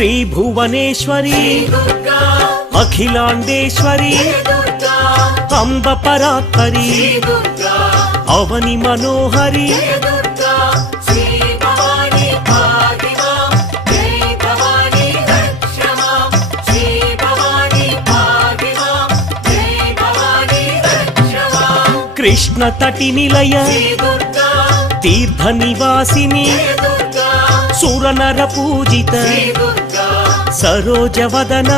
శ్రీ భువనేశ్వరి అఖిలాండేశ్వరి అంబ పరాత్పరి అవని మనోహరి కృష్ణ తటి నిలయ తీర్థ నివాసిని సురనర పూజిత సరోజ వదన